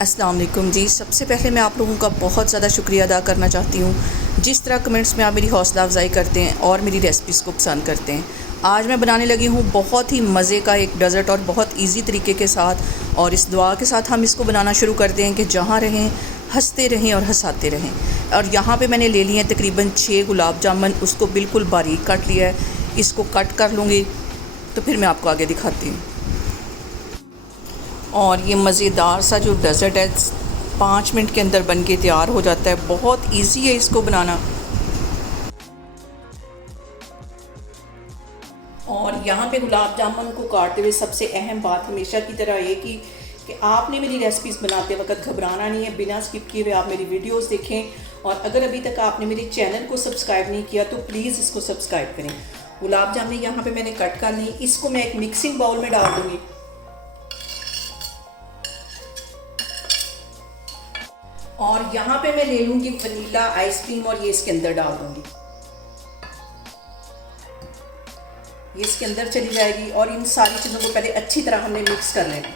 अस्सलाम वालेकुम जी। सबसे पहले मैं आप लोगों का बहुत ज़्यादा शुक्रिया अदा करना चाहती हूँ जिस तरह कमेंट्स में आप मेरी हौसला अफजाई करते हैं और मेरी रेसिपीज़ को पसंद करते हैं। आज मैं बनाने लगी हूँ बहुत ही मज़े का एक डेज़र्ट और बहुत इजी तरीके के साथ, और इस दुआ के साथ हम इसको बनाना शुरू करते हैं कि जहाँ रहें हंसते रहें और हंसाते रहें। और यहाँ पे मैंने ले लिए हैं तकरीबन 6 गुलाब जामुन, उसको बिल्कुल बारीक काट लिया है। इसको कट कर लूँगी तो फिर मैं आपको आगे दिखाती हूँ। और ये मज़ेदार सा जो डेज़र्ट है 5 मिनट के अंदर बन के तैयार हो जाता है। बहुत इजी है इसको बनाना। और यहाँ पे गुलाब जामुन को काटते हुए सबसे अहम बात हमेशा की तरह ये कि आपने मेरी रेसिपीज़ बनाते वक्त घबराना नहीं है। बिना स्किप किए हुए आप मेरी वीडियोस देखें। और अगर अभी तक आपने मेरे चैनल को सब्सक्राइब नहीं किया तो प्लीज़ इसको सब्सक्राइब करें। गुलाब जामुन यहाँ पे मैंने कट कर ली, इसको मैं एक मिक्सिंग बाउल में डाल दूँगी। और यहाँ पे मैं ले लूँगी वनीला आइसक्रीम और ये इसके अंदर डाल दूँगी। ये इसके अंदर चली जाएगी और इन सारी चीज़ों को पहले अच्छी तरह हमने मिक्स कर लेना।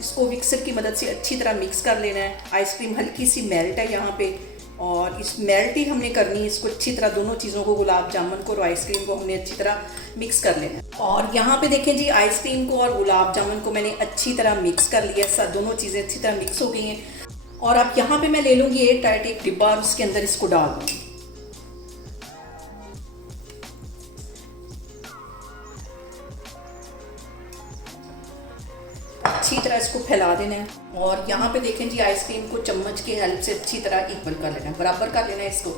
इसको मिक्सर की मदद से अच्छी तरह मिक्स कर लेना है। आइसक्रीम हल्की सी मेल्ट है यहाँ पे, और इस मेल्ट ही हमने करनी है। इसको अच्छी तरह दोनों चीज़ों को, गुलाब जामुन को और आइसक्रीम को हमने अच्छी तरह मिक्स कर लेना है। और यहाँ पे देखें जी, आइसक्रीम को और गुलाब जामुन को मैंने अच्छी तरह मिक्स कर लिया। दोनों चीज़ें अच्छी तरह मिक्स हो गई हैं। और अब यहाँ पे मैं ले लूँगी एयर टाइट एक डिब्बा और उसके अंदर इसको डाल दूँगी। अच्छी तरह इसको फैला देना है। और यहाँ पे देखें जी, आइसक्रीम को चम्मच की हेल्प से अच्छी तरह इक्वल कर लेना है, बराबर कर लेना है इसको।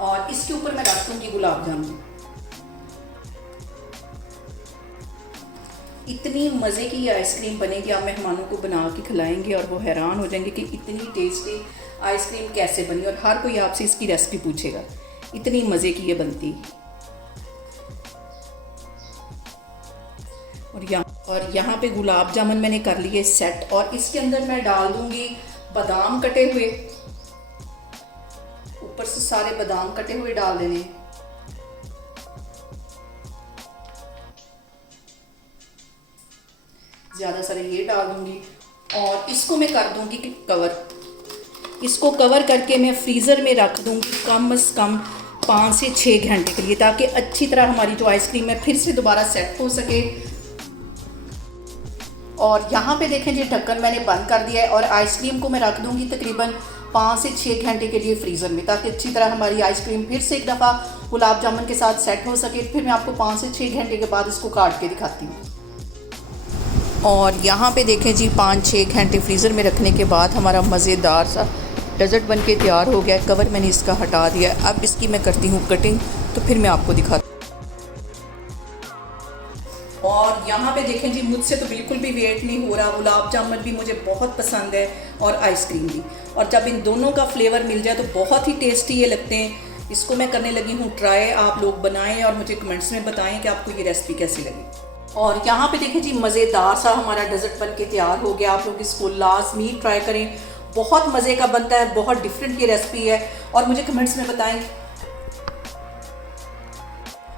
और इसके ऊपर मैं रख दूँगी गुलाब जामुन। इतनी मज़े की ये आइसक्रीम बनेगी, आप मेहमानों को बना के खिलाएंगे और वो हैरान हो जाएंगे कि इतनी टेस्टी आइसक्रीम कैसे बनी। और हर कोई आपसे इसकी रेसिपी पूछेगा, इतनी मज़े की ये बनती। और यहाँ पे गुलाब जामुन मैंने कर लिए सेट, और इसके अंदर मैं डाल दूंगी बादाम कटे हुए। ऊपर से सारे बादाम कटे हुए डाल देने। ज़्यादा सारे ये डाल दूंगी। और इसको मैं कर दूंगी कवर। इसको कवर करके मैं फ्रीज़र में रख दूंगी कम से कम 5 से 6 घंटे के लिए, ताकि अच्छी तरह हमारी जो आइसक्रीम है फिर से दोबारा सेट हो सके। और यहाँ पे देखें जी, ढक्कन मैंने बंद कर दिया है। और आइसक्रीम को मैं रख दूंगी तकरीबन 5 से 6 घंटे के लिए फ्रीज़र में, ताकि अच्छी तरह हमारी आइसक्रीम फिर से एक दफ़ा गुलाब जामुन के साथ सेट हो सके। फिर मैं आपको 5 से 6 घंटे के बाद इसको काट के दिखाती हूँ। और यहाँ पे देखें जी, 5-6 घंटे फ्रीज़र में रखने के बाद हमारा मज़ेदार सा डेज़र्ट बन के तैयार हो गया है। कवर मैंने इसका हटा दिया है। अब इसकी मैं करती हूँ कटिंग, तो फिर मैं आपको दिखाती हूँ। और यहाँ पे देखें जी, मुझसे तो बिल्कुल भी वेट नहीं हो रहा। गुलाब जामुन भी मुझे बहुत पसंद है और आइसक्रीम भी, और जब इन दोनों का फ्लेवर मिल जाए तो बहुत ही टेस्टी ये लगते हैं। इसको मैं करने लगी हूँ ट्राई। आप लोग बनाएं और मुझे कमेंट्स में बताएं कि आपको ये रेसिपी कैसी लगी। और यहाँ पे देखें जी, मज़ेदार सा हमारा डेज़र्ट बन के तैयार हो गया। आप लोग इसको लाजमी ट्राई करें, बहुत मज़े का बनता है, बहुत डिफरेंट ये रेसिपी है, और मुझे कमेंट्स में बताएं।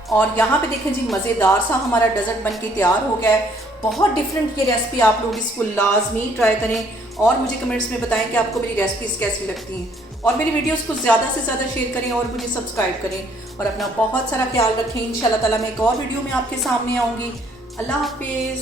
और यहाँ पे देखें जी, मज़ेदार सा हमारा डेज़र्ट बन के तैयार हो गया है। बहुत डिफरेंट ये रेसिपी, आप लोग इसको लाजमी ट्राई करें और मुझे कमेंट्स में बताएं कि आपको मेरी रेसिपीज़ कैसी लगती हैं। और मेरी वीडियोस को ज़्यादा से ज़्यादा शेयर करें और मुझे सब्सक्राइब करें। और अपना बहुत सारा ख्याल रखें। इंशाल्लाह ताला मैं एक और वीडियो में आपके सामने आऊँगी। अल्लाह हाफिज़।